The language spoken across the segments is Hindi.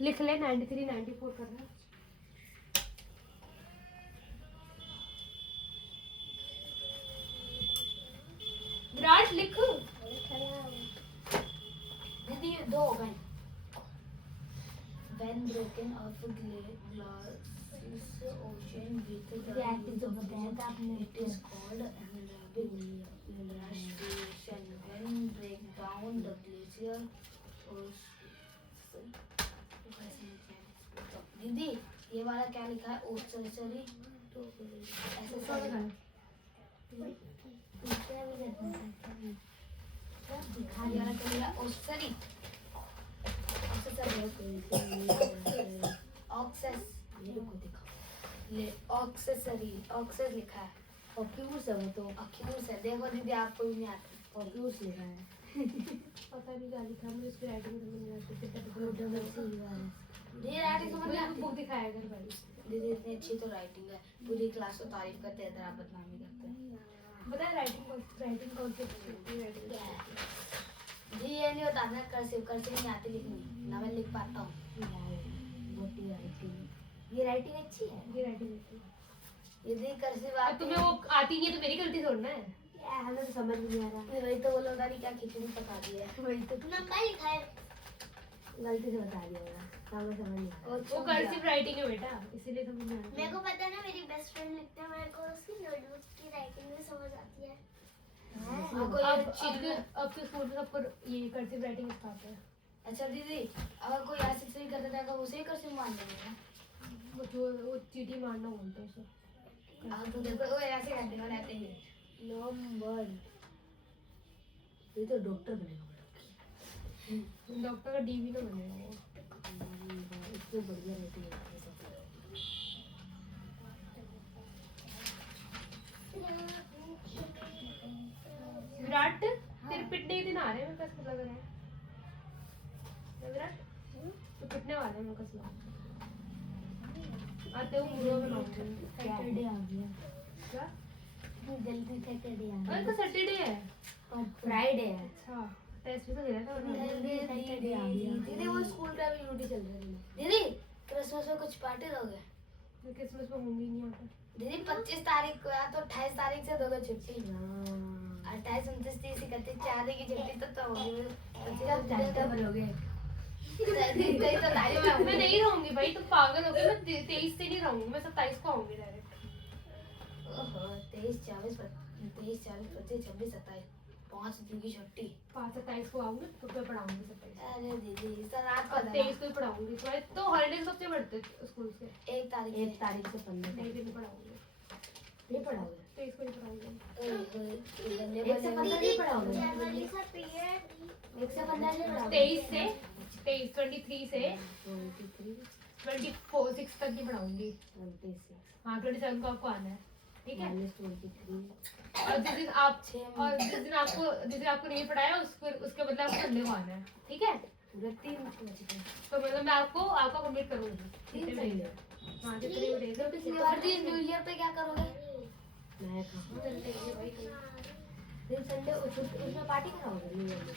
लिख ले 93 94 कर रहा है। विराट लिख। दीदी दो हो गए। When broken off a glass ocean with the it is called anaerobic respiration. When break down the glacier दीदी ये वाला क्या लिखा है? ओसरी ऐसे क्या दिखा दिया ना क्या लिखा? ओसरी ऑक्सेस मेरे को दिखा ले ऑक्सेसरी ऑक्सेस लिखा है। ऑक्यूस है वो तो। ऑक्यूस है। देखो दीदी आपको भी नहीं आता। ऑक्यूस लिखा है। पता नहीं क्या लिखा, मुझे इसकी राइटिंग समझ नहीं आती। ये राइटिंग समझ नहीं आती। बुक दिखाया कर भाई। दीदी इतनी अच्छी तो राइटिंग है, पूरी क्लास को तारीफ करते हैं, इधर आप बदनामी करते हैं। बता राइटिंग कौन सी राइटिंग जी ये नहीं होता ना, कर्सिव नहीं आती लिखनी ना, मैं लिख पाता हूँ। ये राइटिंग अच्छी है। ये राइटिंग यदि कर्सिव अब तुम्हें वो आती नहीं है तो मेरी गलती थोड़ी है। हमें तो समझ नहीं आ रहा। वही तो बोलो ना क्या खिचड़ी पका दी है। वही तो नंबर लिखा है, गलती से बता दिया होगा, हमें समझ नहीं आ रहा। वो कर्सिव राइटिंग है बेटा, इसीलिए समझ नहीं आ रहा। मेरे को पता है ना, मेरी बेस्ट फ्रेंड लिखते हैं, मेरे को उसकी नोटबुक की राइटिंग भी समझ आती है। अब तो स्कूल में सबको ये कर्सिव राइटिंग स्टार्ट है। अच्छा दीदी अगर कोई ऐसे सही करता जाएगा उसे ही कर्सिव मान लेंगे। वो चीटी मारना बोलते हैं उसे। आप तो देखो वो ऐसे करते हैं रहते हैं। नंबर ये तो डॉक्टर बनेगा। डॉक्टर का डीवी तो बनेगा वो। इतने बढ़िया रहती है। विराट तेरे पिटने के दिन आ रहे हैं, मेरे को लग रहा है। विराट तो पिटने वाला है, मेरे को लग आते हो पूरा बनाऊंगी। सैटरडे आ गया। क्या जल्दी सैटरडे आ अरे तो सैटरडे है और फ्राइडे है। अच्छा टेस्ट भी तो दे रहा था। सैटरडे आ गया। दीदी वो स्कूल का भी ड्यूटी चल रहा है। दीदी क्रिसमस में कुछ पार्टी दोगे? क्रिसमस में होंगी नहीं यहाँ पर दीदी 25 तारीख को या तो 28 तारीख से दोगे छुट्टी। 28 29 30 31 4 दिन की छुट्टी तो होगी। मैं नहीं रहूंगी भाई, तुम पागल हो गए। मैं 23 से नहीं रहूंगी, मैं 27 को आऊंगी डायरेक्ट। 23 24 25 26 27 5 दिन की छुट्टी। 27 को आऊंगी तो मैं पढ़ाऊंगी 27। अरे दीदी सर रात को 23 को ही पढ़ाऊंगी तो हॉलीडेज कब से बढ़ते स्कूल से? 1 तारीख से 15 नहीं दिन पढ़ाऊंगी, नहीं पढ़ाओगे? 23 को ही पढ़ाऊंगी। 1 से 15 नहीं पढ़ाओगे? जनवरी से पीरियड 1 से 15 नहीं पढ़ाओगे? 23 से 23 से 24 6 तक ही पढ़ाऊंगी। 26 हाँ 27 को आपको आना है, ठीक है? -23 और जिस दिन आपको नहीं पढ़ाया उसके बदले आपको संडे को आना है, ठीक है? पूरे 3 तो मतलब मैं आपका कंप्लीट करूंगी 3 महीने। हाँ जितने भी डेज है पिछली बार न्यू ईयर पे क्या करोगे? मैं कहाँ संडे संडे उसमें पार्टी कराओगे न्यू ईयर में?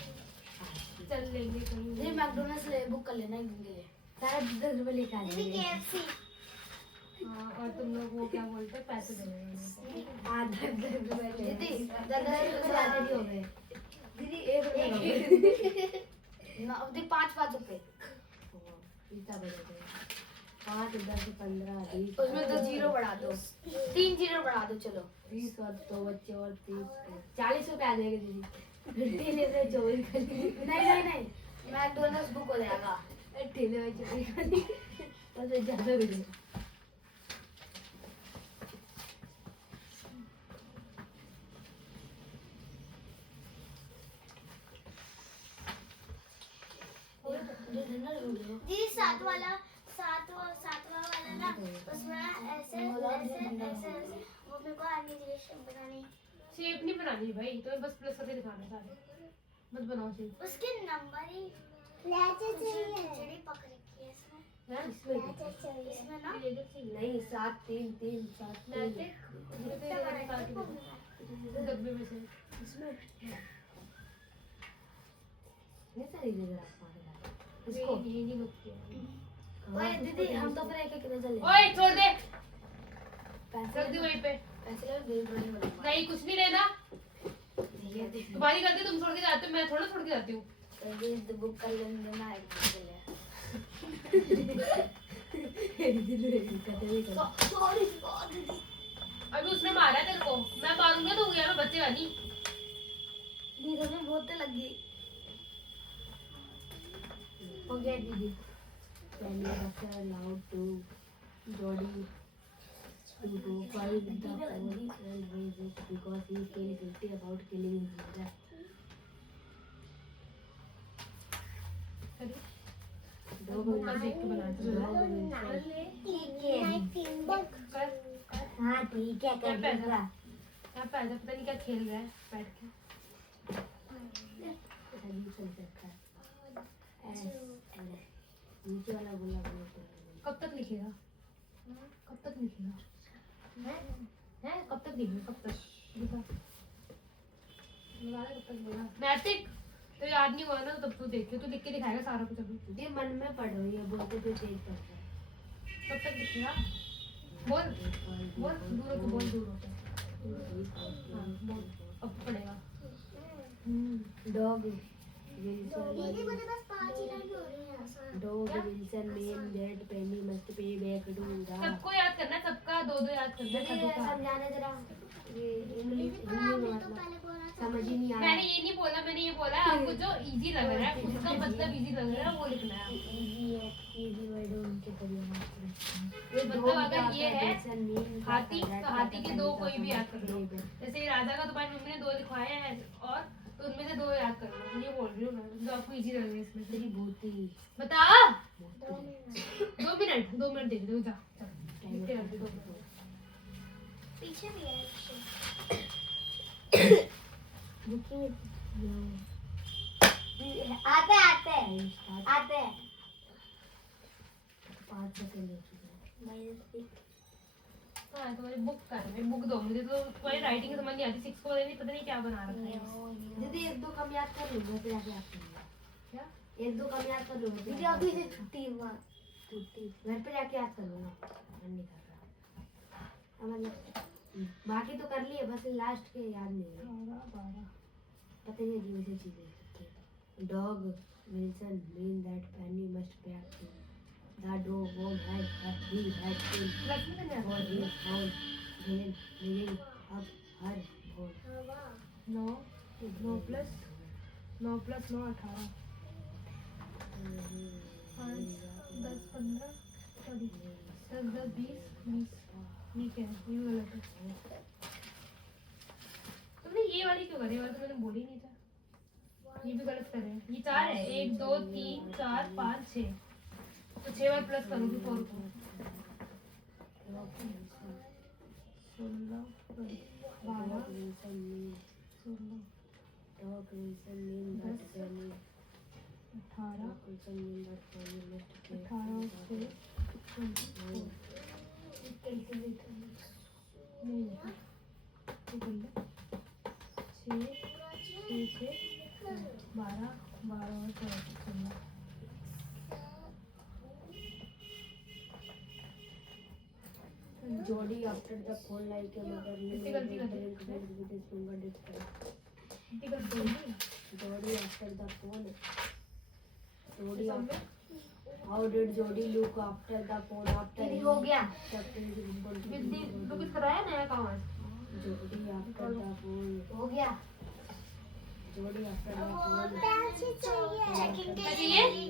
चल लेंगे कहीं। दीदी मैकडॉनल्ड्स ले बुक कर लेना एक दिन के लिए। सारा 10 रुपए लेके आ दीदी जाएंगे। KFC हाँ और तुम लोग वो क्या बोलते हैं, पैसे दे देंगे। 10 रुपए दीदी 10 रुपए ज्यादा नहीं हो गए दीदी। 1 रुपए हो गए। दीदी 5 रुपए इतना बढ़ा 5 10 15 20 उसमें तो जीरो बढ़ा दो, 3 जीरो बढ़ा दो। चलो 30 और 2 बच्चे और 30 40 रुपए आ जाएंगे दीदी। ठेले पे 24 कर नहीं मैकडॉनल्ड्स बुक हो जाएगा। ठेले में 24 कर और तो ज्यादा भी नहीं। दीदी सातवां वाला ना, उसमें ऐसे वो मेरे को आनी चाहिए शेप बनानी। शेप नहीं बनानी भाई, तो बस प्लस करके दिखाना सारे, बस बनाओ शेप। उसके नंबर ही खिचड़ी पक रखी है इसमें। हैं? इसमें ना लेजर चाहिए नहीं 7 3 3 7 मैजिक डब्बे में से इसमें नहीं सारी जगह आप पागल इसको ये नहीं लुक किया। ओए दीदी हम तो फिर एक एक नजर ले ओए छोड़ दे, पैसे रख दी वहीं पे। पैसे ले बिल ड्राइंग वाला नहीं कुछ नहीं लेना, ये दे तुम्हारी गलती, तुम छोड़ के जाते हो, मैं थोड़ा छोड़ के जाती हूँ। तो बुक कर लेंगे ना एक नजर ले सॉरी दीदी अभी उसने मारा है तेरे को, मैं मारूंगा तो गया, मैं बचेगा नहीं। दीदी हमें बहुत लगी हो गया दीदी। पहले बच्चा allowed to Jody to go fight the police and raise it because he felt guilty about killing his mother. Dog will कल देख के बनाते हैं। dog will say, ठीक है कर, हाँ ठीक है कर क्या पैसा? दूंगा। यहाँ पे आजा, पता नहीं क्या खेल रहा है बैठ के। सभी चल सकता है। ऐसे, नीचे वाला गोला गोला तो कब तक लिखेगा, कब तक लिखेगा, हैं कब तक लिखेगा, कब तक लिखा, बता दे कब तक बोला। नैतिक तो याद नहीं हुआ ना, तब तू देखियो, तू लिख के दिखाएगा सारा कुछ अभी। ये मन में पढ़ रही है, बोलते तो तेज पढ़ता है। कब तक लिखेगा, बोल बोल, दूर हो के बोल, दूर हो के। हाँ बोल, अब पढ़ेगा। Dog दीदी Wilson, मुझे बस 5 ही लाइन हो रही है आसान dog Wilson mean that Penny must pay back to the. सबको याद करना है, सबका दो दो याद करना है, दीदी सबका। समझाने जरा, ये इंग्लिश दीदी हिंदी आपने में तो मतलब पहले बोला था समझ ही नहीं मैंने आया। ये नहीं बोला, मैंने ये बोला आपको जो इजी लग रहा है, उसका मतलब इजी लग रहा है वो लिखना है। Easy word उनके करियर में। मतलब अगर ये है हाथी, तो हाथी के दो कोई भी याद कर लो। जैसे ये राजा का तुम्हारी मम्मी ने दो लिखवाए हैं, और तो उनमें से दो याद कर लो, ये बोल रही हूँ मैं, जो आपको इजी लग रहा है इसमें से। तेरी भूती बता, 2 मिनट दे दो, जा लिख के रख दे 2 मिनट। पीछे भी है ऑप्शन भूती आते आते आते 5 सेकंड हाँ तुम्हारी बुक कर रहे, बुक दो मुझे, तो तुम्हारी राइटिंग समझ नहीं आती, 6 को नहीं पता नहीं क्या बना रखा है। दीदी 1-2 कम याद कर लो, घर पे जाके याद कर लो। क्या 1-2 कम याद कर लो, दीदी अभी से छुट्टी हुआ छुट्टी घर पे जाके याद कर लो ना, मन नहीं कर रहा। अब मतलब बाकी तो कर लिए, बस लास्ट के याद नहीं है। 12 पता नहीं अजीब सी चीजें। Dog Wilson mean that Penny must back to the dog home had he had kill Lakshmi का for his house then living up her home. 9 प्लस 9 18 5 10 15 सॉरी 10 10 20 ठीक है, ये गलत है। तुमने ये वाली क्यों करी, वाली तो मैंने बोली नहीं था, ये भी गलत कर रहे हैं। ये 4 है, 1 2 3 4 5 6, तो 6 बार प्लस करूँगी 4 को। 16 12 Wilson mean 16 dog Wilson mean that Penney 18 Wilson mean that Penny must back 18 से 24 नहीं है, ये कर ले 6 12 12 और 16। Jody after the phone like a mother कितनी गलती कर दी? with his finger displayed. कितनी गलती हो गई? Jody after the phone. Jody समझे? after. How did Jody look after the phone after दीदी he हो गया accepted his बिल्ली responsibility? तो कुछ कराया नया काम है। Jody after the phone. हो गया Jody after the phone. Pencil चाहिए चेकिंग के चाहिए? लिए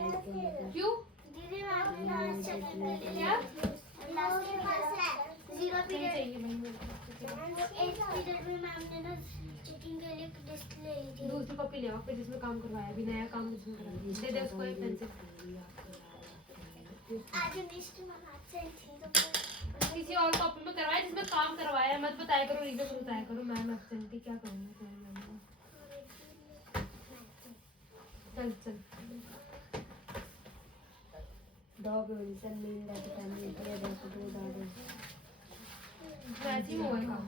क्यों? दीदी मैम ने लास्ट चेकिंग के लिए क्या? लास्ट के पास है 0 नहीं पीरियड चाहिए भाई मेरे को। 8 पीरियड में मैम ने ना चेकिंग के लिए डिस्प्ले ली थी दूसरी कॉपी ले आओ, फिर जिसमें काम करवाया, अभी नया काम जिसमें कराया, दे दे उसको एक पेंसिल। आज लिस्ट बनाते थी तो किसी और कॉपी में करवाया जिसमें काम करवाया, मत बताया करो, रीजन बताया करो, मैम एब्सेंट थी, क्या करूँगा क्या नहीं। चल चल Dog Wilson mean that family play the to the वैसे ही हुआ काम।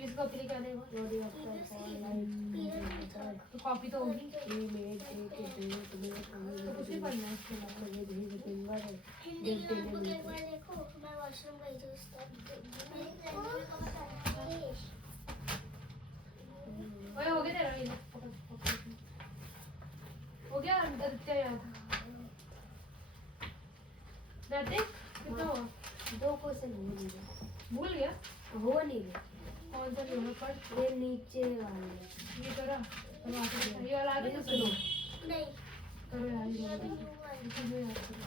यूज कॉपी लेके आने को Body of the fall तो कॉपी तो होगी he made it to me तो कुछ भी पढ़ना है इसके अलावा with his finger. हिंदी की नोटबुक एक बार देखो मैं वॉशरूम गई थी उस टाइम मेरी फ्रेंड ने कहा ओए हो गया तेरा ये हो गया क्या याद दाते कितना हुआ 2 क्वेश्चन भूल गया हो नहीं गए कौन सा नहीं होगा पढ़ ये नीचे वाले ये करा अब आगे ये वाला आगे तो सुनो नहीं करो यार ये ये वाला। भी हुआ है। इसको भी याद करो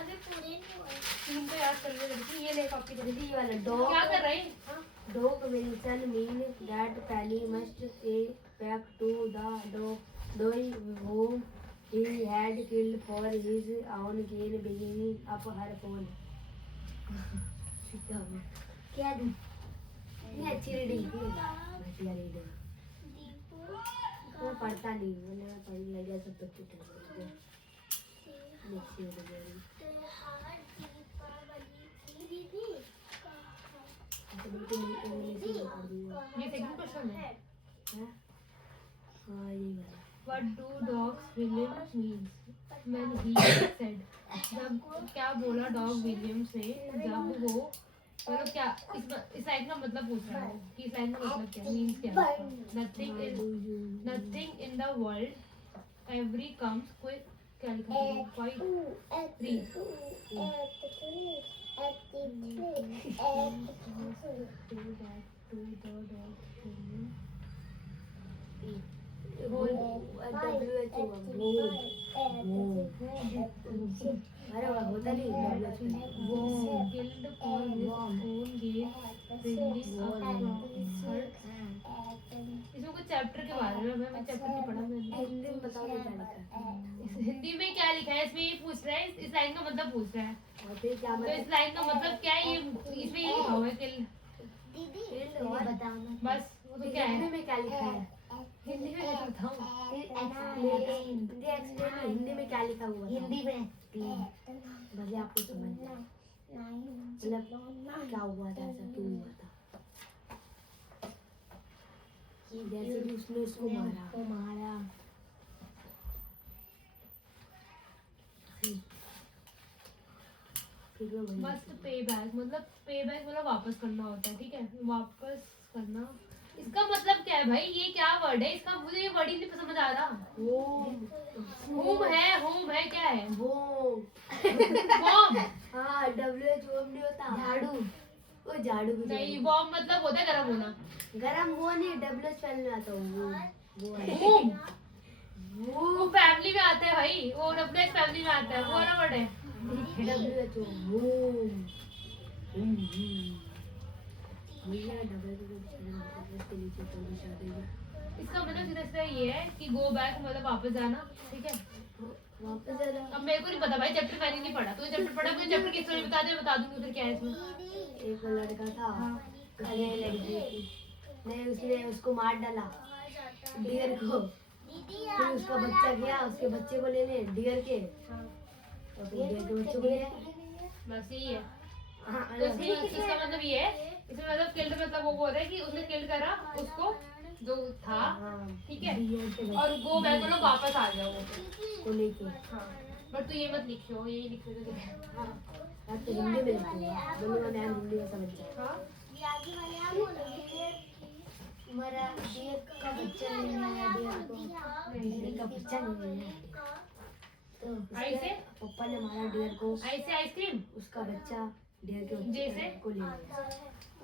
अभी पूरे नहीं हुए 3 तो याद कर ले लड़की ये ले कॉपी कर ये वाला dog क्या कर रही हाँ dog Wilson mean that Penny must stay back to the dog whom he had killed for his own gain beginning up her phone. क्या दी ये अच्छी रीडिंग थी घटिया रीडिंग दीपू मैं पढ़ता नहीं मैंने पढ़ लिया सब बच्चे थे त्योहार दीपावली की दीदी बिल्कुल इंग्लिश में पढ़ दिया ये सेकंड क्वेश्चन है हाँ हाँ ये वाला What do dogs Williams means when he said जब क्या बोला डॉग विलियम्स ने जब वो मतलब क्या इस लाइन का मतलब पूछ रहा है कि इस लाइन का मतलब क्या मींस क्या nothing in the world every comes कोई क्या लिखा है क्वाइट फ्री अरे वाह होता नहीं killed for his own gain bringing up her इसमें कुछ चैप्टर के बारे में मैं चैप्टर नहीं पढ़ा मैंने हिंदी में बताओ क्या लिखा है हिंदी में क्या लिखा है इसमें ये पूछ रहा है इस लाइन का मतलब पूछ रहा है और फिर क्या तो मतलब इस लाइन का मतलब क्या है ये इसमें ये लिखा हुआ है कि दीदी और बस वो तो क्या हिंदी है में क्या लिखा है हिंदी में कैसे बताऊं हिंदी में क्या लिखा हुआ हिंदी में भले आपको समझ जाए मतलब क्या हुआ था ऐसा क्यों हुआ था जैसे कि उसने उसको मारा फिर वो वही मस्ट पे बैक मतलब वापस करना होता है ठीक है वापस करना इसका मतलब क्या है भाई ये क्या वर्ड है इसका मुझे ये वर्ड ही नहीं समझ आ रहा होम है क्या है वो बॉम्ब हाँ WHO नहीं होता झाड़ू वो झाड़ू भी नहीं बॉम्ब मतलब होता है गर्म होना गरम वो नहीं WHO फैल में आता वो है होम वो फैमिली में आता है भाई वो डब्ल्यू फैमिली में आता है वो वाला वर्ड है WHO इसका मतलब सीधा सीधा ये है कि गो बैक मतलब वापस जाना ठीक है वापस जाना अब मेरे को नहीं पता भाई चैप्टर मैंने नहीं पढ़ा तो चैप्टर पढ़ा मुझे चैप्टर की स्टोरी बता दूंगी फिर क्या है इसमें एक लड़का था उसने लड़की थी नहीं उसने उसको मार डाला डियर को फिर उसका बच्चा गया उसके बच्चे को लेने डियर के और फिर डियर के बच्चे को ले आए। बस यही है हाँ, तो इसका मतलब ये है इसमें मतलब किल्ड मतलब वो बोल रहा है कि उसने किल्ड करा उसको जो था हाँ, ठीक है डियर के और गो बैक मतलब वापस आ गया वो बच्चे को लेके हाँ बट तू ये मत लिखियो यही लिखो तो हाँ आप तो हिंदी में लिखते हो बोलो मैम हिंदी में समझ जाए हाँ हमारा डियर का बच्चा नहीं आया डियर को डियर का बच्चा नहीं आया तो ऐसे? पापा ने मारा डियर को ऐसे आइसक्रीम उसका बच्चा डियर के जैसे? बच्चे को ले लिया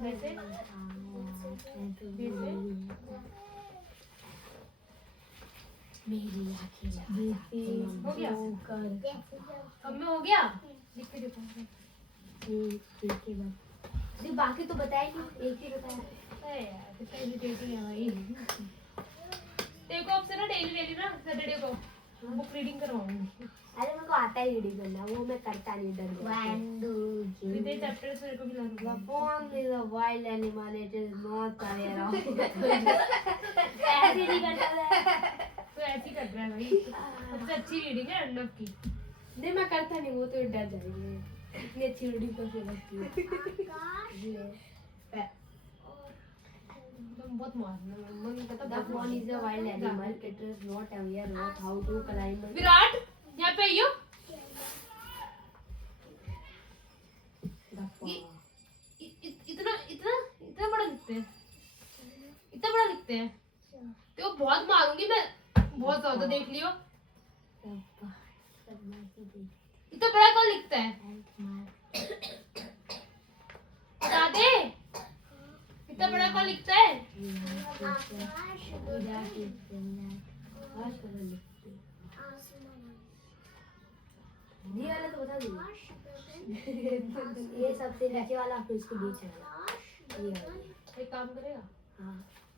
वैसे मेरी आँखें हो गया अब में हो गया लिख के देखो बाकी तो बताए नहीं एक ही बताया अरे यार कितना इरिटेटिंग है भाई तेरे को अब से ना डेली ना सैटरडे को बुक रीडिंग करवाऊंगी अरे मेरे को आता ही रीडिंग करना वो मैं करता नहीं डर कितने चैप्टर मेरे को भी ला The fawn is a wild animal. It is not aware of. ऐसे नहीं करता तो ऐसे ही कर रहा है भाई सबसे अच्छी रीडिंग है अर्नव की नहीं मैं करता नहीं वो तो डर जाएंगे इतनी अच्छी रीडिंग कैसे लगती है तुम बहुत मारना मन करता The fawn is a wild animal. It is not aware of how to climb. Virat यहाँ पे आइयो। The fawn. इतना इतना इतना बड़ा दिखते हैं, इतना बड़ा दिखते हैं तो बहुत मारूंगी मैं, बहुत ज्यादा देख लियो। The fawn. इतना बड़ा कौन लिखता है, बता दे इतना बड़ा कौन लिखता है। ये वाला तो बता दो। ये सबसे नीचे वाला फिर इसके बीच है। ये वाला। एक काम करेगा, हाँ।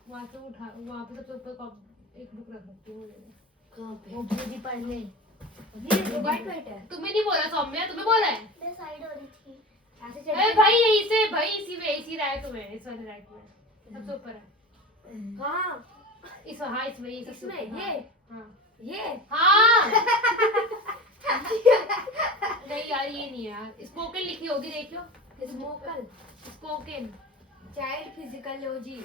वहाँ से उठा, वहाँ पे सबसे ऊपर एक बुक रख सकती हूँ। कहाँ पे? वो पूरी पढ़ ले। ये वाइट वाइट है। तुम्हें नहीं बोला सौम्या, तुम्हें बोला है। मैं साइड हो रही थी। ऐसे अरे चल। भाई यहीं से, भाई इसी में, इसी रैक में, इस वाले रैक में सबसे ऊपर है। कहाँ? इस, हाँ इसमें, ये सबसे इसमें ऊपर, ये हाँ ये हाँ नहीं यार ये नहीं है यार, स्पोकन लिखी होगी देखियो, स्मोकल स्पोकन, चाइल्ड फिजियोलॉजी।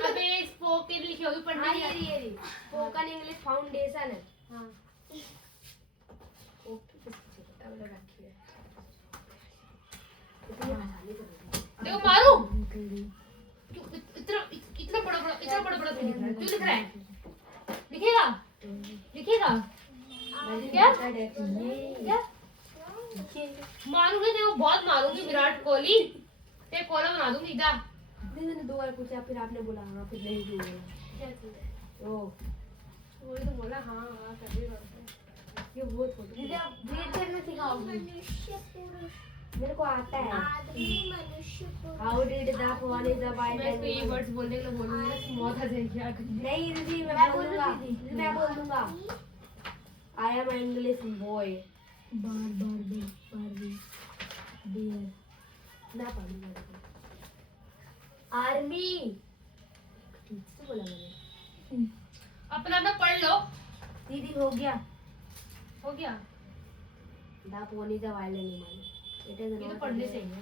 अबे स्पोकन लिखी होगी पढ़ने हाँ नहीं ये आती। ये स्पोकन इंग्लिश फाउंडेशन है। हाँ ओके अब रखी है। इतनी आसानी से देखो मारू क्यों, इतना इतना बड़ा बड़ा, इतना बड़ा बड़ा क्यों लिख रहा है, क्यों लिख रहा है, लिखेगा लिखेगा क्या क्या मारूंगी, देखो बहुत मारूंगी विराट कोहली, ते कोला बना दूंगी इधर। मैंने 2 बार पूछा फिर आपने बोला हाँ फिर नहीं क्यों बोला। क्या चीज़ है? ओ वही तो बोला हाँ हाँ कर रही बात। ये बहुत फोटो दीदी आप रीड करना सिखाओगी। मनुष्य पुरुष, मेरे को आता है। आदमी मनुष्य पुरुष। How did the fawn is a wild मैं इसको ये एनिमल। वर्ड्स बोलने के लिए बोलूंगी ना, मौत आ जाएगी क्या करनी। नहीं दीदी मैं मैं बोल बोलूंगा। दूंगी। दीदी मैं बोल दूंगा। I am English boy. बार डियर ना पढ़ूंगा। आर्मी ठीक से बोला मैंने। अपना अपना पढ़ लो, दीदी हो गया। हो गया। The fawn is a wild animal. It is ये तो पढ़ने से ही है,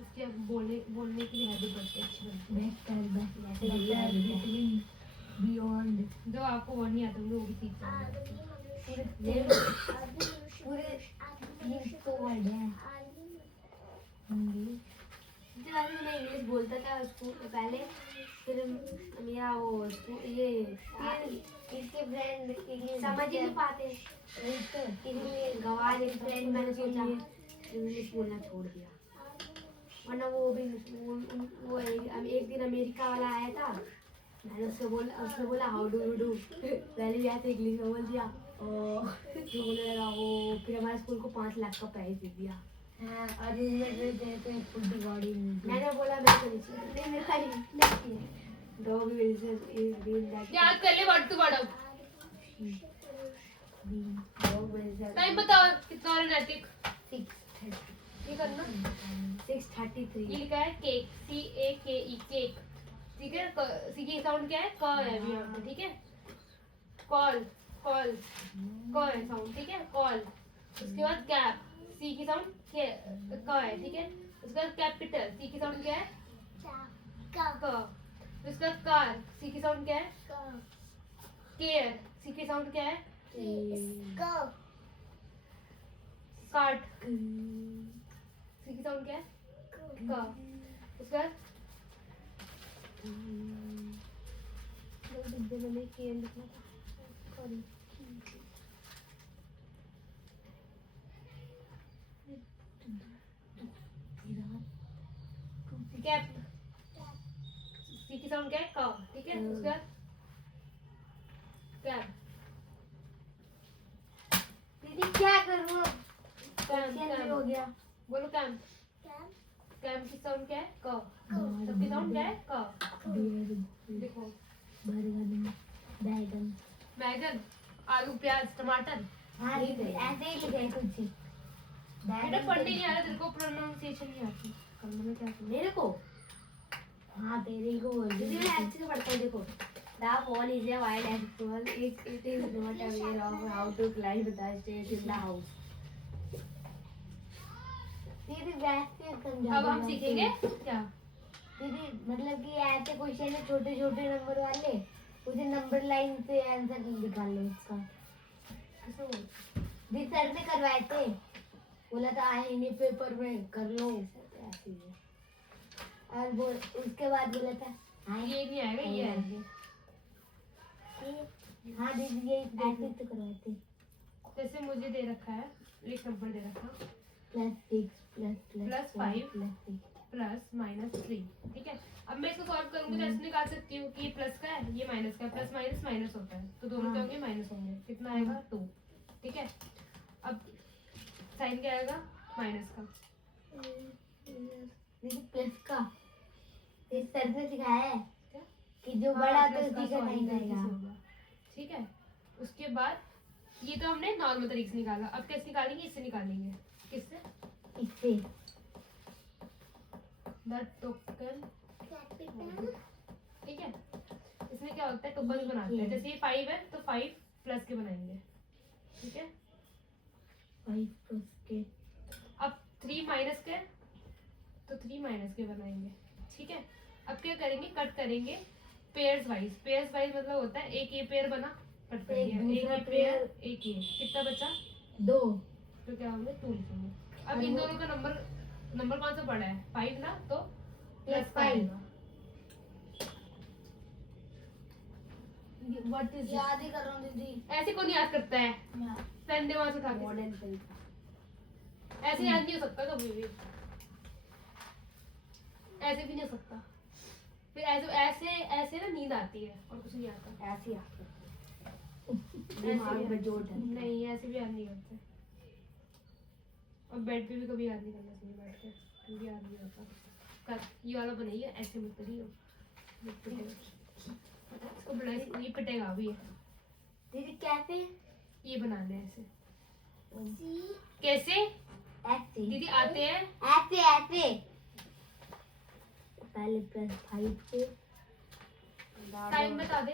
इसके बोलने बोलने की भी हैबिट बढ़ती है, अच्छी बनती है। बियॉन्ड जो आपको वर्ड नहीं आता वो भी सीख जाओगे। आदमी मनुष्य ये आदमी मनुष्य पूरे पुरुष, आदमी ये मनुष्य तो वर्ड है। आदमी जब मैं इंग्लिश बोलता था स्कूल पहले, फिर मेरा वो ये इसके फ्रेंड समझ ही नहीं पाते इसलिए गवार एक फ्रेंड मैंने सोचा इंग्लिश बोलना छोड़ दिया। वरना वो भी वो एक दिन अमेरिका वाला आया था, मैंने उसने बोला हाउ डू यू डू, पहले भी ऐसे इंग्लिश में बोल दिया और फिर बोलने लगा वो, फिर हमारे स्कूल को 5 लाख का प्राइज दे दिया। हाँ, और इसमें ड्रेस देते हैं फुल बॉडी में। मैंने बोला मैं तो नहीं मेरा नहीं डॉग विल दैट याद कर ले वर्ड टू वर्ड अब। डॉग विल टाइम बताओ कितना हो रहा है नैतिक, 6:30 ये करना। 6:33 ये लिखा है केक, CAKE केक, ठीक है। सी की साउंड क्या है, क है अभी यहाँ पे, ठीक है। कॉल कॉल क है साउंड, ठीक है कॉल। उसके बाद कैप, सी की साउंड क है, ठीक है। उसके बाद कैपिटल, सी की साउंड क्या है क। उसके बाद कार, सी की साउंड क्या है केयर, सी की साउंड क्या है कार्ट, सी की साउंड क्या है क। उसके बाद डिब्बे में केयर लिखना था, सॉरी। कैप, सी की साउंड क्या है क, ठीक है। उसके बाद कैप, दीदी क्या करूँ कैम्प कैंसिल हो गया। बोलो कैम्प, कैम्प की साउंड क्या है क, सबकी साउंड क्या है क। देखो बैगन बैगन, आलू प्याज टमाटर। हाँ दीदी ऐसे ही लिखे कुछ बेटा पढ़ने नहीं आ रहा तेरे को, प्रोनाउंसिएशन नहीं आती करने में, क्या करूं? मेरे को हाँ तेरे को बोल दीदी मैं अच्छे से पढ़ता हूँ। देखो the fall is a wild animal, it is not aware of how to climb the stairs in the house. दीदी वैसे अब हम सीखेंगे क्या, दीदी मतलब कि ऐसे क्वेश्चन है छोटे छोटे नंबर वाले, उसे नंबर लाइन से आंसर निकाल लो इसका। किसने बोला? जी सर ने करवाए थे, बोला था आए नहीं पेपर में कर लो ऐसे ही। और वो उसके बाद बोला था ये नहीं आएगा, ये आएंगे। हाँ दीदी ये ऐसे तो करवाए थे। जैसे मुझे दे रखा है, एक नंबर दे रखा +6 Plus 5 प्लस माइनस 3, ठीक है। अब मैं इसको सॉल्व करूंगी तो ऐसे निकाल सकती हूँ कि ये प्लस का है, ये माइनस का है, प्लस माइनस माइनस होता है, तो दोनों क्या होंगे, माइनस होंगे। कितना आएगा, 2, ठीक है। अब साइन क्या आएगा, माइनस का। दीदी प्लस का ये सर ने सिखाया है क्या? कि जो हाँ, बड़ा प्लस तो का उसी का सॉरी नहीं गलती से जाएगा। होगा, ठीक है। उसके बाद ये तो हमने नॉर्मल तरीके से निकाला, अब कैसे निकालेंगे, इससे निकालेंगे। किससे, इससे द टोकन, ठीक है। इसमें क्या होता है, टोकन बनाते हैं। जैसे ये 5 है तो 5 प्लस के बनाएंगे, ठीक है। 5 प्लस के, अब 3 माइनस के तो 3 माइनस के बनाएंगे, ठीक है। अब क्या करेंगे, कट करेंगे पेयर्स वाइज। पेयर्स वाइज मतलब होता है एक ये पेयर बना, कट कर एक दिया, दूसरा एक ये पेयर, एक ये, कितना बचा, 2। तो क्या होंगे, 2 लिखेंगे। अब इन दोनों का नंबर कौन सा बड़ा है, 5 ना, तो प्लस 5। व्हाट इज याद ही कर रहा हूँ दीदी। ऐसे कौन याद करता है, मैं पेन दिमाग से उठा के। मॉडर्न तरीका। ऐसे याद नहीं हो सकता कभी भी, ऐसे भी नहीं हो सकता। फिर ऐसे ऐसे ऐसे ना नींद आती है और कुछ नहीं आता। ऐसे आते ऐसे दिमाग भी में जोर डलता है। नहीं, ऐसे भी याद नहीं करते। और बेड पे भी कभी याद नहीं करना चाहिए बैठ के, क्योंकि याद नहीं होता। कर ये वाला बनाइए, ऐसे मत करिए, ये पिटेगा। इसको बड़ा ये पिटेगा भी है। दीदी कैसे, ये बनाना है ऐसे। कैसे ऐसे दीदी आते हैं, ऐसे ऐसे पहले +5 के टाइम बता दे।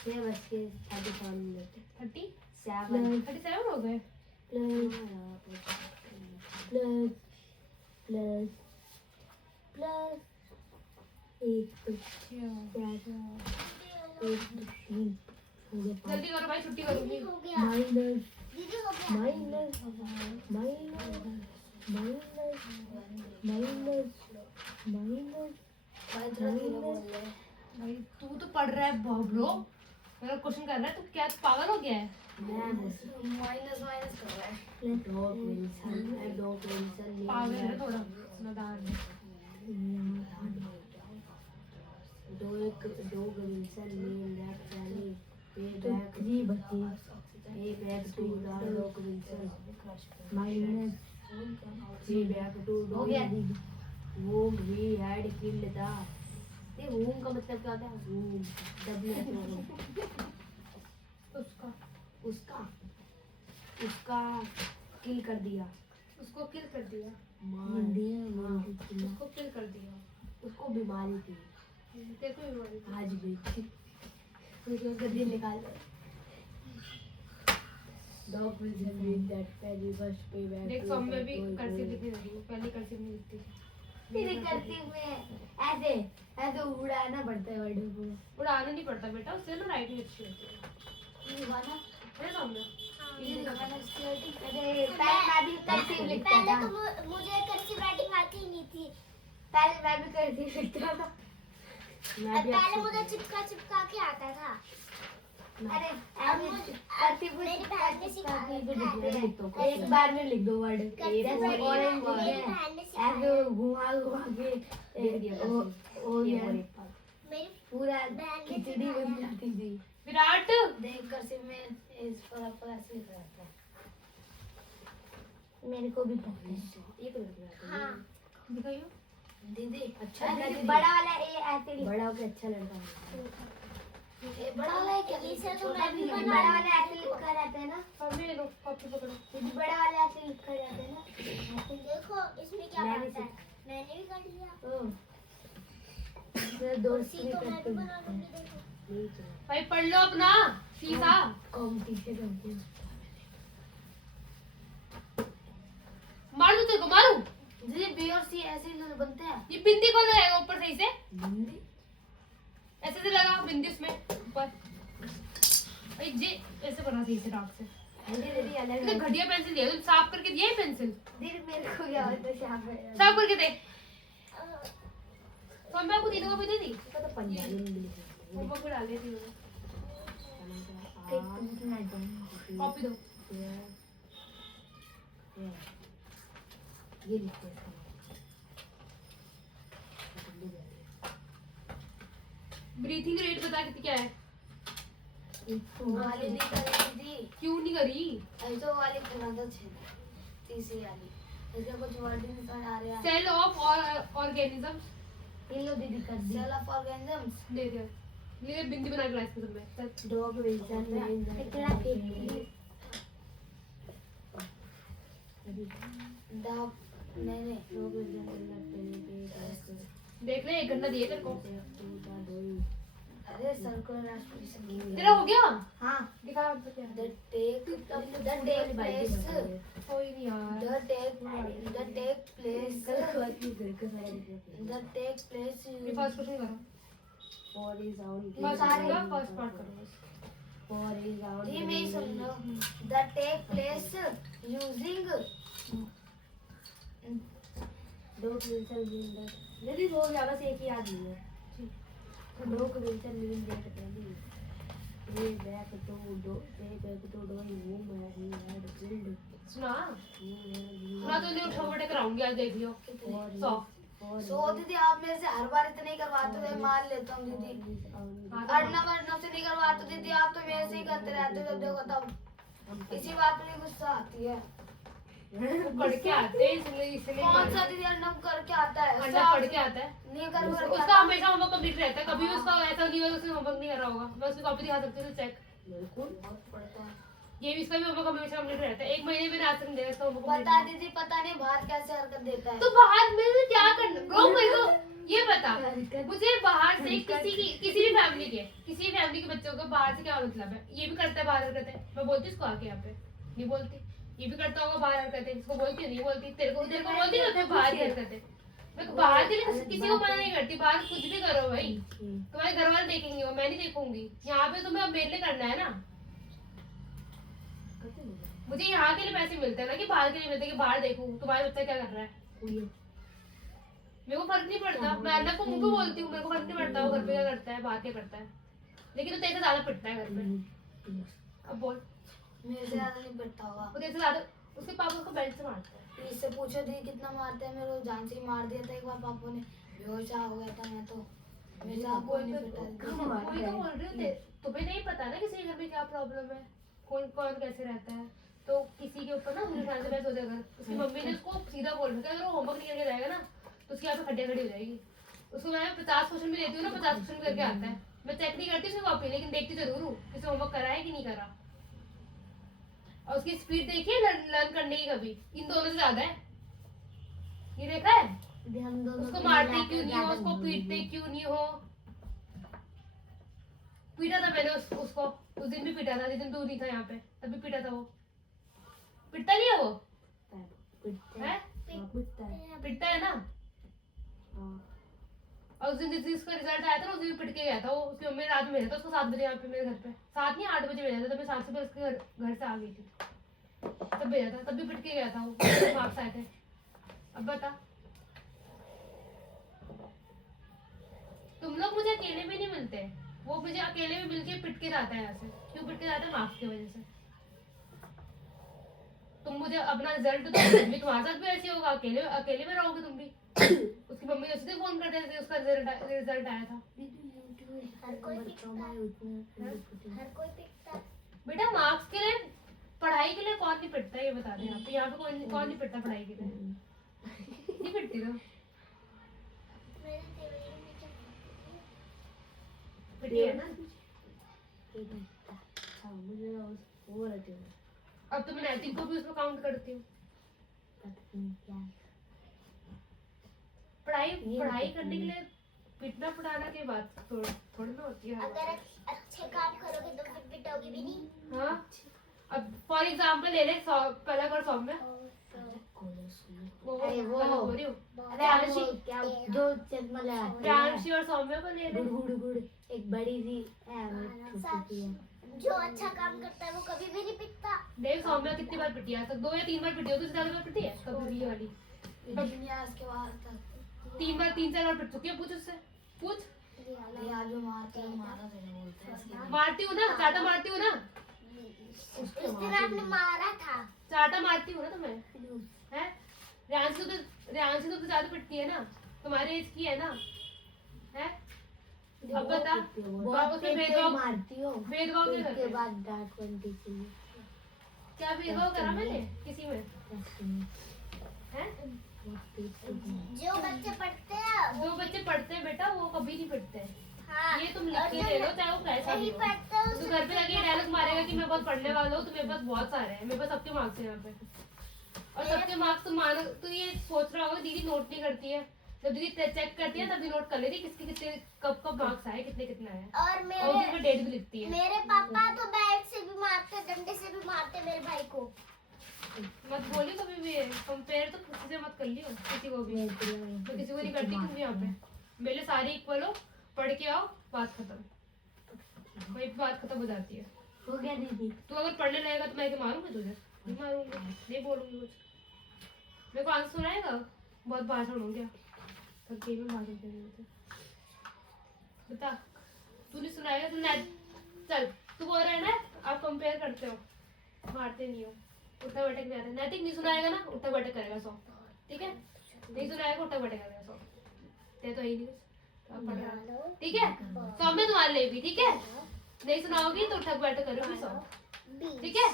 6:37 37 37 हो गए। प्लस प्लस प्लस प्लस 1 हो गया 5 जल्दी करो भाई, छुट्टी करूंगी। हो गया माइनस दीदी, हो गया minus minus minus minus minus भाई थोड़ा धीरे बोल रहे हैं। भाई तू तो पढ़ रहा है ब्रो, मेरा क्वेश्चन कर रहा है, तू क्या पागल हो गया है। माइनस माइनस कर रहा है। डॉग विल्सन पागल है थोड़ा, नादान है। डॉग विल्सन ने लेफ्ट रैली पे बैक 3 बचे पे back to the dog Wilson minus 3 back to हो गया दीदी। whom we had killed the, ये whom का मतलब क्या होता है, whom उसका उसका उसका किल कर दिया, उसको किल कर दिया, मार दिया, उसको किल कर दिया। उसको बीमारी थी देखो ये वाली। आज भी उसका दिल निकाल दो। डॉग विल रीड दैट पहली फर्स्ट पे बैक देख सौम्य भी कर्सिव लिखने लगी, वो पहले कर्सिव नहीं लिखती थी। तेरे कर्सिव में ऐसे ऐसे उड़ाना पड़ता है वर्डों को। उड़ाना नहीं पड़ता बेटा, उससे ना राइटिंग अच्छी होती है। ये गाना है सौम्य, ये गाना स्टार्टिंग अरे पहले मैं भी कर्सिव लिखता पहले था, तो मुझे कर्सिव राइटिंग आती ही नहीं थी। पहले मैं भी कर्सिव लिखता था। मैं भी पहले मुझे चिपका चिपका के आता था। अरे अब ऐसे कर्सिव मेरी बहन ने सिखा लिखता एक बार में लिख दो वर्ड, जैसे ऑरेंज लिख मेरी है बहन ने सिखाया। ऐसे घुमा घुमा के ओ यार मेरी पूरा बहन ने खिचड़ी बन जाती थी। विराट देख कर से मैं इस पर आपको ऐसे लिख रहा था। मेरे को भी पता है। एक मिनट हाँ दिखाइए। दीदी अच्छा अरे दीदी बड़ा वाला ए ऐसे बड़ा होके अच्छा लड़का है। ये बड़ा वाला है क्या इसे तो मैं भी बड़ा बना वाला ऐसे लिखा रहता है ना, सौम्य लो कॉपी पकड़ो। दीदी बड़ा वाला ऐसे लिखा रहता है ना। देखो इसमें क्या मैंने बात है, मैंने भी कर लिया। ओ मेरा दोस्त उसी भी को मैं करते भी हैं। बना लूंगी। देखो नहीं चला भाई पढ़ लो अपना शीशा। कंपटीशन होती है। मारू तेरे को, मारू। दीदी बी और सी ऐसे ही बनते हैं। ये बिंदी कौन लगाएगा ऊपर सही से? बिंदी ऐसे से लगा बिंदी उसमें ऊपर। अरे जी ऐसे बना सही से डार्क से। दीदी अलग इतने घटिया पेंसिल दिया तुम, साफ करके दिया है पेंसिल? दीदी मेरे को क्या होता है शाम में साफ करके दे। तो मैं आपको दीदी को भी दे दी। इसका तो पंजाबी में भी लिखा है होमवर्क में डाल देती हूँ। कॉपी दो। ये लिखते हैं ब्रीथिंग रेट बता कितनी क्या है? वाली नहीं करी थी, क्यों नहीं करी? ऐसे वाली बनाता छे तीसरी वाली। इसका कुछ वर्ड नहीं समझ आ रहा है। Cell of organism. ये लो दीदी कर दी सेल ऑफ ऑर्गेनिजम्स। दे दिया। ये बिंदी बना के ला इसको तुमने। चल। डॉग विजन में कितना पेज द नहीं डॉग विजन देख ले 1 घंटा दिए तेरे को। अरे सर्कुलर एस्पिरेशन तेरा हो गया? हाँ दिखा अब तो क्या है। द टेक प्लेस कोई नहीं यार। द टेक प्लेस ये फर्स्ट क्वेश्चन करो। For is out फर्स्ट का फर्स्ट पार्ट करो। For is out ये मैं ही सुन लो। The take place using dog vision में दीदी हो गया बस एक ही याद नहीं है डॉग विजन में देख पहले ये बैक तो डो ही वो मैं ही हैड बिल्ड सुना? सुना तो नहीं, उठा उठा कराऊंगी आज देख लियो। 100। सो दीदी आप मेरे से हर बार इतना ही करवाते हो, मान लेता हूँ दीदी। अर्नब से नहीं करवाते दीदी, आप तो मेरे से ही करते रहते हो जब देखो तब। इसी बात पे गुस्सा आती है। पढ़ के आते हैं इसलिए कौन सा दीदी अर्नब करके आता है? अंडा पढ़ के आता है। नहीं कर उसका हमेशा होमवर्क कंप्लीट रहता है, कभी भी उसका ऐसा नहीं हुआ उसने होमवर्क नहीं करा होगा। मैं उसकी कॉपी दिखा सकती हूँ, चेक। बिल्कुल बहुत पड़ता है। ये भी इसका भी होमवर्क हमेशा कंप्लीट रहता है। 1 महीने में रात तक देगा इसका होमवर्क बता दीदी, पता नहीं बाहर कैसे हरकत देता है। तो बाहर में से क्या करना ब्रो? मेरे को ये बता, मुझे बाहर से किसी भी फैमिली के बच्चों को बाहर से क्या मतलब है? ये भी करता है बाहर हरकतें, मैं बोलती हूँ इसको आके यहाँ पे नहीं बोलती। ये भी करता होगा बाहर हरकतें, इसको बोलती नहीं बोलती। तेरे को बोलती है बाहर की हरकतें। मैं बाहर के लिए किसी को मना नहीं करती, बाहर कुछ भी करो भाई, तुम्हारे घर वाले देखेंगे, वो मैं नहीं देखूंगी। यहाँ पे तुम्हें अब मेरे लिए करना है ना। मुझे यहाँ के लिए पैसे मिलते हैं ना कि बाहर के लिए मिलते हैं कि बाहर देखूं तुम्हारा बच्चा क्या कर रहा है। मेरे को फर्क नहीं पड़ता, मैं अन्ना को मुंह पे बोलती हूँ, मेरे को फर्क नहीं पड़ता वो घर पे क्या करता है बाहर क्या करता है। लेकिन तो तेरे से ज्यादा पिटता है घर पे। अब बोल। मेरे से ज्यादा नहीं पिटता होगा। वो तेरे से ज्यादा, उसके पापा उसको बेल्ट से मारता है। इससे पूछो दी कितना मारते हैं। मेरे को जान से ही मार दिया था एक बार पापा ने, बेहोश हो गया था मैं तो। मेरे से आपको नहीं पिटा। वही तो बोल रही हूँ, तुम्हें नहीं पता ना किसी घर में क्या प्रॉब्लम है, कौन कौन कैसे रहता है। तो किसी के ऊपर ना मुझे ख्याल से बहस हो जाएगा। उसकी मम्मी ने उसको सीधा बोल रखा है अगर वो होमवर्क नहीं करके जाएगा ना तो उसकी यहाँ पे खड्डे खड़ी हो जाएगी। उसको मैं 50 क्वेश्चन भी देती हूँ ना, 50 क्वेश्चन करके आता है। मैं चेक नहीं करती उसकी कॉपी, लेकिन देखती जरूर हूँ किसी होमवर्क करा है कि नहीं करा। और उसकी स्पीड देखिए लर्न करने की, कभी इन दोनों से ज्यादा है। ये देखा है? हम दोनों उसको मारते क्यों नहीं हो, उसको पीटते क्यों नहीं हो। पीटा था मैंने उसको उस दिन भी पीटा था, जिस दिन तू नहीं था यहाँ पे तब भी पीटा था। वो पिटता नहीं है वो है? पिटता है ना। और उस दिन जिस दिन उसका रिजल्ट आया था ना उस दिन पिट के गया था वो। उसकी मम्मी ने रात में भेजा था उसको 7 बजे यहाँ पे मेरे घर पे, 7 नहीं 8 बजे भेजा था। तब मैं 7 बजे उसके घर से आ गई थी, तब भेजा था, तब भी पिट के गया था वो। मार्क्स आए थे। अब बता, तुम लोग मुझे अकेले में नहीं मिलते, वो मुझे अकेले में मिलके पिट के जाता है यहाँ से। क्यों पिट के जाता है? मार्क्स की वजह से। तुम मुझे अपना रिजल्ट तो तुम्हारे साथ भी ऐसे होगा, अकेले में रहोगे तुम भी। उसकी मम्मी ने उसी फोन कर देते उसका रिजल्ट आया था। हर कोई पिटता है। बेटा मार्क्स के लिए, पढ़ाई के लिए कौन नहीं पिटता है ये बता दे। यहाँ पे कौन नहीं पिटता पढ़ाई के लिए? नहीं पिटती तो पिटी है ना। अब तो मैं नैतिक को भी उसमें काउंट करती हूँ। पढ़ाई करने के लिए पिटना पढ़ाना के बात थोड़ी ना होती है। अगर अच्छे काम करोगे तो फिर पिटोगे भी नहीं। हाँ, अब फॉर एग्जाम्पल ले ले पहला बार 100 में अरे वो गलत बोल रही हूँ। अरे आप वो क्या जो चश्मा लगाते हैं प्रांशी और सौम्य को ले ले। गुड़ गुड़ गुड़ एक बड़ी सी है वो छोटी सी है जो अच्छा काम करता है वो कभी भी नहीं पिटता। देख सौम्य कितनी बार पिटी है, आज तक 2 या 3 बार पिटी हो, तो ज्यादा बार पिटी है कभी भी ये वाली। इसके बाद तक 3 4 बार पिट चुकी है, पूछ उससे, पूछ। यार जो मारते हैं मारा तेरे बोलते हैं इसके मारती हूँ ना, चाटा मारती हूँ ना, उस दिन आपने मारा था। चाटा मारती हूँ ना तुम्हें, है? रियांशी तो ज्यादा पिटती है ना, तुम्हारे एज की है ना, है? अब बता, बहुत उसमें तेज भेदभाव मारती हो भेदभाव फिर क्यों उसके करते हैं? बाद डांट बनती थी क्या भेदभाव करा मैंने किसी में, है? जो बच्चे पढ़ते हैं जो बच्चे पढ़ते हैं बेटा वो कभी नहीं पिटते हैं। हाँ, ये तुम लिख के ले लो, चाहे वो कैसा भी नहीं हो। पढ़ते हैं तो घर पे जाके ये डायलॉग मारेगा कि मैं बहुत पढ़ने वाला हूँ, तो मेरे पास बहुत सारे हैं, मेरे पास सबके मार्क्स हैं यहाँ पे, और सबके मार्क्स तुम मानो तो ये सोच रहा होगा दीदी नोट नहीं करती है, जब दीदी चेक करती है तभी नोट कर लेती है किसके कितने कब कब मार्क्स आए, कितने कितने आए, और और उसमें डेट भी लिखती है। मेरे पापा तो बैट से भी मारते, डंडे से भी मारते मेरे भाई को। मत बोलियो कभी भी, कंपेयर तो किसी से मत कर लियो, किसी को भी, मैं किसी को नहीं करती, तुम भी यहाँ पे मेरे सारे इक्वल हो, पढ़ के आओ, बात खत्म, वही बात खत्म हो जाती है। हो गया दीदी तू अगर पढ़ने लगेगा तो मैं क्या मारूंगी तुझे, नहीं मारूंगी, नहीं बोलूंगी कुछ, मेरे को आंसर सुनाएगा, बहुत भाषण हो गया, थक गई मैं भाषण देने में। बता, तू नहीं सुनाएगा तो चल, तू बोल रहा है ना आप कंपेयर करते हो, मारते नहीं हो, उठा बैठक नहीं आता, नैतिक नहीं सुनाएगा ना उठा बैठक करेगा 100, ठीक है? नहीं सुनाएगा उठा बैठक करेगा 100, ते तो ही नहीं कुछ, अब पढ़ रहा है, ठीक है? 100 में तुम्हारे लिए भी, ठीक है? नहीं सुनाओगी तो उठक बैठक करोगी 100, ठीक है?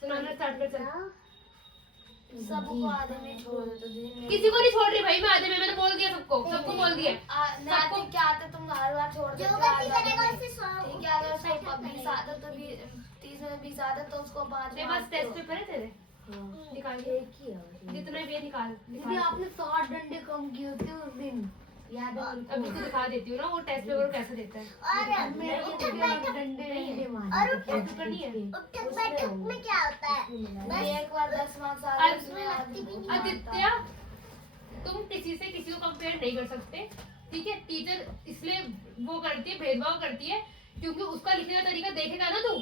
सुनाना स्टार्ट कर, चल। सबको आधे में छोड़ दो दीदी। किसी को नहीं छोड़ रही भाई, मैं आधे में, मैंने बोल दिया सबको बोल दिया। नाती क्या आते तुम हर बार छोड़ जो देते हो, गलती हर बार करेगा नहीं। उसे 100 ठीक है, अगर उसको 20 आदत तो 30 में 20 आदत तो उसको 5 तेरे पास टेस्ट पेपर है तेरे, निकाल के एक ही है जितना भी है निकाल दीदी आपने 60 डंडे कम किए थे उस दिन याद है अभी तो दिखा देती हूँ ना वो टेस्ट पेपर कैसे देता है। और मेरे को उठक दीदी बैठक डंडे डंडे और मारे टेस्ट पेपर नहीं है। उठक बैठक में क्या होता है? बस एक बार 10 मार्क्स आ गए उसमें आदित्य तुम किसी से किसी को कंपेयर नहीं कर सकते, ठीक है? टीचर इसलिए वो करती है, भेदभाव करती है क्योंकि उसका लिखने का तरीका देखेगा ना तू,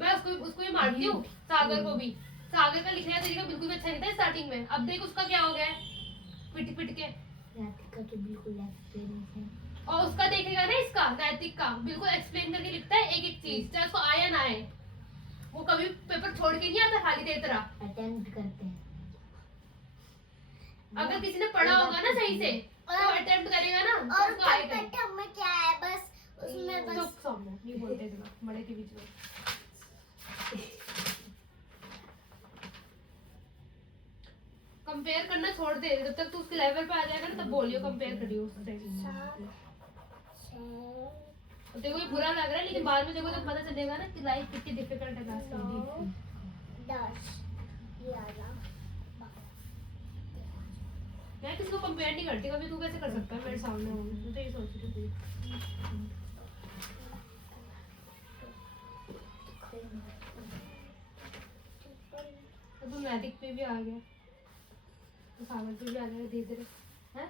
मैं उसको भी मारती हूँ, सागर को भी। सागर का लिखने का तरीका बिल्कुल भी अच्छा नहीं था स्टार्टिंग में, अब देख उसका क्या हो गया है पिट पिट के, नैतिक का तो बिल्कुल एक्सपीरियंस है और उसका देखेगा ना इसका नैतिक का बिल्कुल एक्सप्लेन करके लिखता है एक एक चीज, चाहे उसको आए या ना आए, वो कभी पेपर छोड़ के नहीं आता खाली तेरी तरह। अटेम्प्ट करते हैं अगर किसी ने पढ़ा होगा ना सही से तो अटेम्प्ट करेगा ना तो और उसको उठक आएगा। बैठक में क्या है? बस उसमें बस चुप सामने नहीं बोलते इतना बड़े के बीच में। कंपेयर करना छोड़ दे, जब तक तू उसके लेवल पे आ जाएगा ना तब बोलियो कंपेयर करियो उससे। और देखो ये बुरा लग रहा है लेकिन बाद में देखो जब पता चलेगा ना कि लाइफ कितनी डिफिकल्ट है क्लास में। 10 11 मैं किसी को कंपेयर नहीं करती कभी, तू कैसे कर सकता है मेरे सामने हो, मैं तो ये सोच रही थी। तो तू मैथिक पे भी आ गया, तो सागर पे भी आ जाएगा धीरे धीरे, हैं?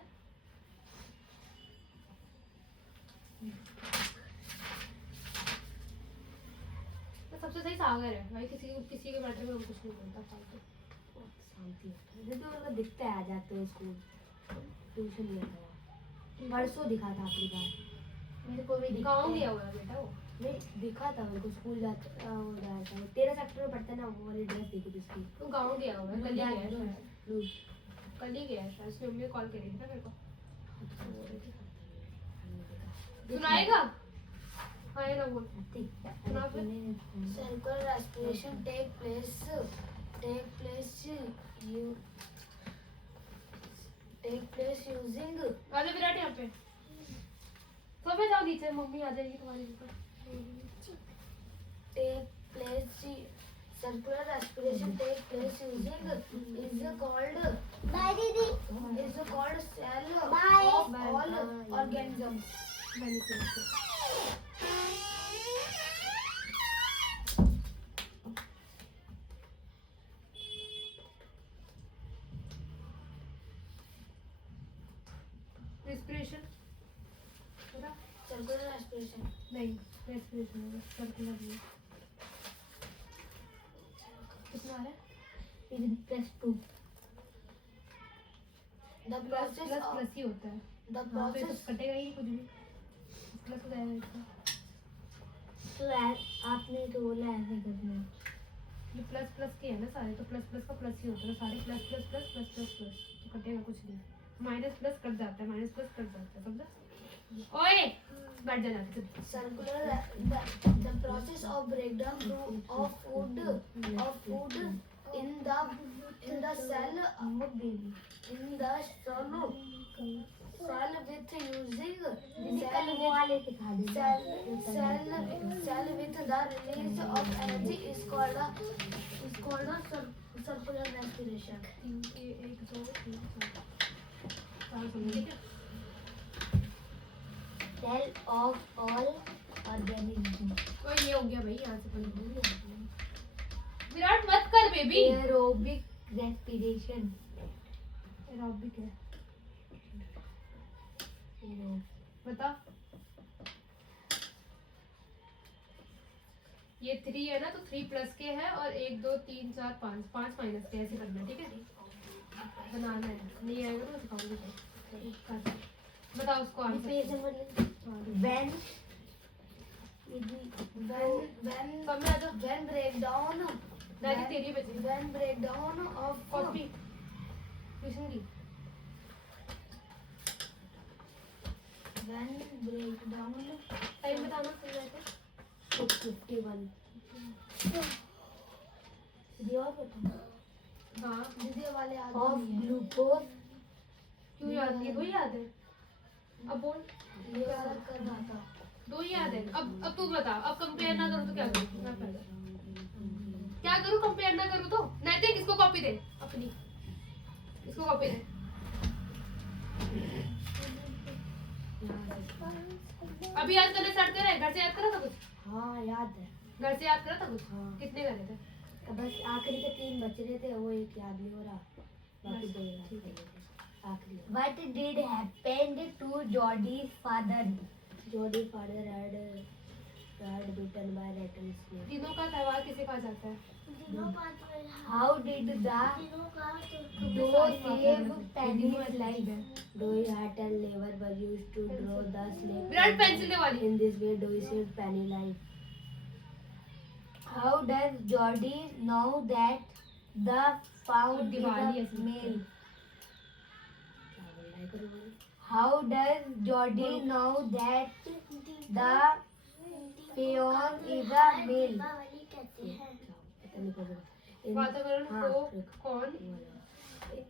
तो सबसे सही सागर है भाई, किसी के मैटर में हम कुछ नहीं बोलता फालतू। शांति दीदी उनको दिखता है आ जाते हो स्कूल ट्यूशन लिया था परसों दिखा था आखिरी बार मेरे को भी दिखता गाँव है। गया हुआ है बेटा वो। नहीं दिखा था मेरे को स्कूल जाता वो जाता है 13 सेक्टर में पढ़ता है ना, वो वाली ड्रेस देखी थी उसकी तो गाँव गया हुआ है, कल ही गया है शायद। ब्लू कल ही गया है शायद, उसकी मम्मी कॉल करी थी ना मेरे को। सुनाएगा? हाँ ये ना बोल। circular respiration take place using आजा विराट यहाँ पे, सब जाओ नीचे, मम्मी आ जाएगी तुम्हारी ऊपर। circular respiration take place using is called bye दीदी। cell Bye. of all organisms. मैंने किया। circular respiration. नहीं रेस्पिरेशन होगा सर्कुलर नहीं कितना आ रहा है plus 2 The plus process plus of plus ही होता है the हाँ तो process कटेगा ही कुछ भी प्लस हो जाएगा इसका तो आपने तो बोला ऐसे करना है। ये प्लस प्लस के है ना सारे तो प्लस प्लस का प्लस ही होता है सारे plus plus plus plus plus plus तो कटेगा कुछ नहीं माइनस प्लस कट जाता है माइनस प्लस कट जाता है समझा ओए बैठ जा जाके circular the process of breakdown of food in the cell in the cell with using cell with the release of energy is called a circular respiration. 1 2 3 4 समझ ठीक है सेल ऑफ ऑल ऑर्गेनिज्म और ये हो गया भाई यहाँ से पढ़ विराट मत कर बेबी एरोबिक रेस्पिरेशन एरोबिक है बता ये 3 है ना तो 3 प्लस के है और 1 2 3 4 5 5 माइनस के ऐसे करना है ठीक है बनाना है नहीं आएगा तो सिखाऊंगी कर बताओ उसको आंसर व्हेन कब में आ जाओ When breakdown दादी तेरी बची when breakdown of copy tuition की when breakdown टाइम बताना सुन रहे थे 51 दिया बता हाँ दीदी वाले ऑफ आदमी ग्लूकोज क्यों याद नहीं दो याद है अब बोल ये याद कर रहा था दो ही याद है अब तू बता अब कंपेयर ना करूँ तो क्या करूँ मैं पहले क्या करूँ कंपेयर ना करूँ तो नैतिक इसको कॉपी दे अपनी इसको कॉपी दे अभी याद करने स्टार्ट कर रहे हैं घर से याद करा था कुछ हाँ याद है घर से याद करा था कुछ हाँ। कितने करे थे बस आखिरी के 3 बच रहे थे वो एक याद नहीं हो रहा बाकी 2 याद कर रहे थे आखिरी what did happened to Jody's father Jody father had beaten by rattles दिनों का त्योहार किसे कहा जाता है दिनों का तो हाउ डिड द दिनों का तो दो save pennies life do heart and liver were used to draw the snake Virat pencil दे वाली in this way do you see penny life how does Jody know that the found is Diwali a ऐसे male how does Jody know that the peon is a male Deepawali कहते हैं वातावरण हाँ, को रुक। कौन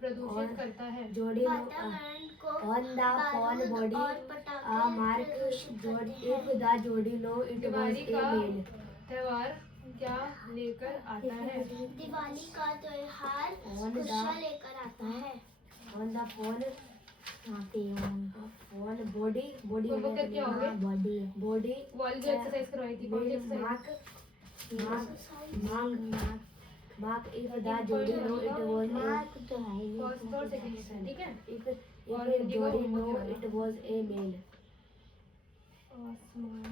प्रदूषित करता है Jody वातावरण को on the phone बारूद body और a पटाखे mark प्रदूषित करते if हैं। the Jody know it was Diwali a का male त्योहार क्या लेकर आता है दिवाली का त्योहार On the- खुशियाँ लेकर आता है on the phone phone body वो करके आओगे? body वाली जो एक्सरसाइज करवाई थी कौन सी exercise mark if the Jody know it was first और सेकंड ठीक है if और हिंदी का Jody homework know है। it was a male आसमान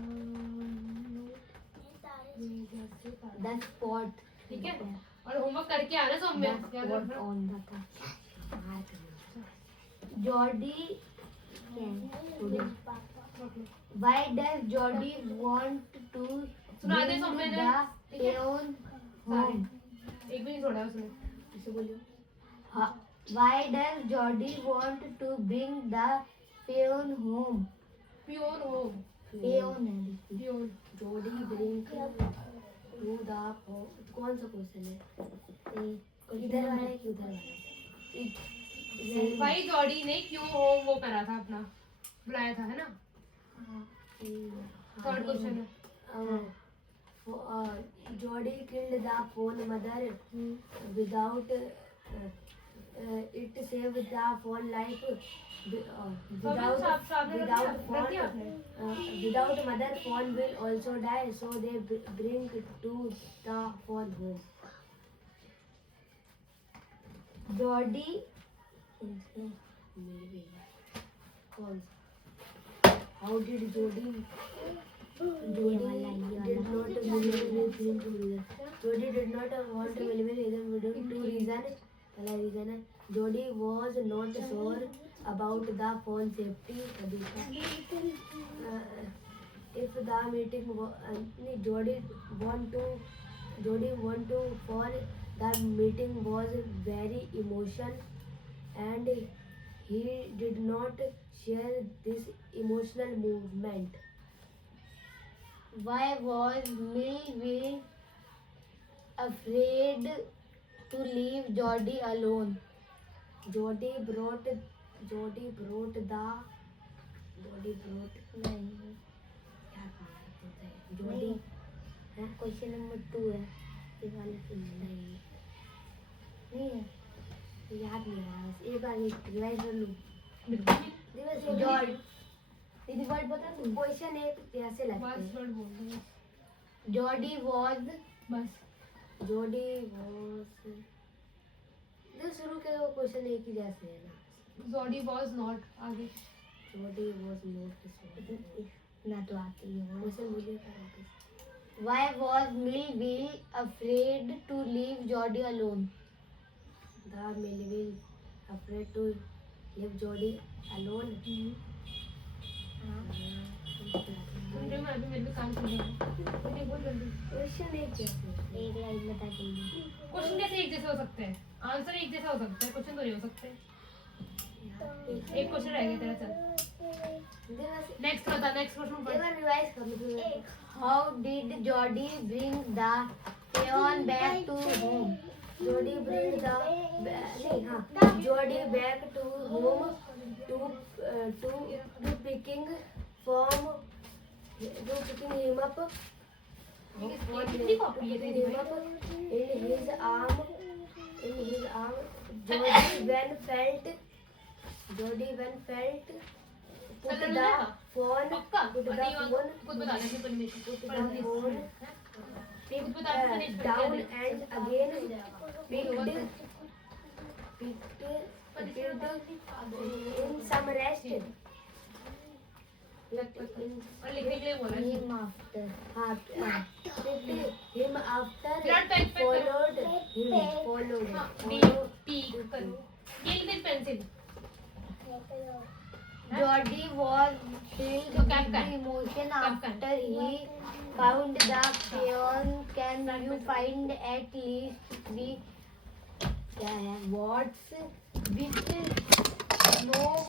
जैसे तारे। the spot ठीक है और होमवर्क करके आना सौम्य the याद spot रखना on the Jody why does Jody want to सुना दे bring सौम्य ने the ठीक है peon सारे home एक भी नहीं छोड़ा उसने इसे बोलियो why does Jody want to bring the peon home pure home peon है pure Jody bring to the home कौन सा क्वेश्चन है इधर वाला है कि उधर वाला है भाई जॉडी ने क्यों होम वो करा था अपना बुलाया था है ना थर्ड क्वेश्चन है Jody killed the phone mother without it saved the phone life without mother phone will also die so they bring to the phone home Jody कौन सा How did Jody did not believe in two reasons. Jody did not want to believe in within two reasons. पहला reason है Jody was not sure about the phone safety. If the meeting Jody want to for the meeting was very emotional and he did not share this emotional movement. Why was Millville afraid to leave Jody alone? Jody brought Jody question number 2 है इस वाले से नहीं है याद नहीं आ रहा एक बार रिवाइज कर लूं जॉर्ज दीदी वर्ड बता दूं क्वेश्चन एक कैसे लगता है वर्ड बोल दो जॉडी वाज बस जॉडी वाज जो शुरू के वो क्वेश्चन एक ही जैसे है ना जॉडी वाज नॉट आगे जॉडी वाज नॉट ना तो आती है क्वेश्चन बोलिए वापस Why was Millville afraid to leave Jody alone? The Millville afraid to leave Jody alone. सुन मैं अभी मेरे पे काम कर रहा हूँ नहीं बोल जल्दी क्वेश्चन एक जैसे एक लाइन बता दीजिए क्वेश्चन कैसे एक जैसे हो सकते हैं आंसर एक जैसा हो सकता है क्वेश्चन तो नहीं हो सकते एक क्वेश्चन रह गया तेरा चल नेक्स्ट बता नेक्स्ट क्वेश्चन एक बार रिवाइज कर लो How did Jody bring the peon back to home? Jody bring the Jody back to home to picking him up कितनी कॉपी है तेरी him up in his arm Jody when felt put the phone पक्का put the नहीं phone खुद बता दे परमिशन put the phone खुद बता दे down and again picked in some rest और लिखने के लिए बोला him after picked him after Not back, followed him B P करो ये लिख दे पेंसिल Jody was filled तो with कैप कर emotion कैप कर after he found the peon. Can you find at least 3 words with no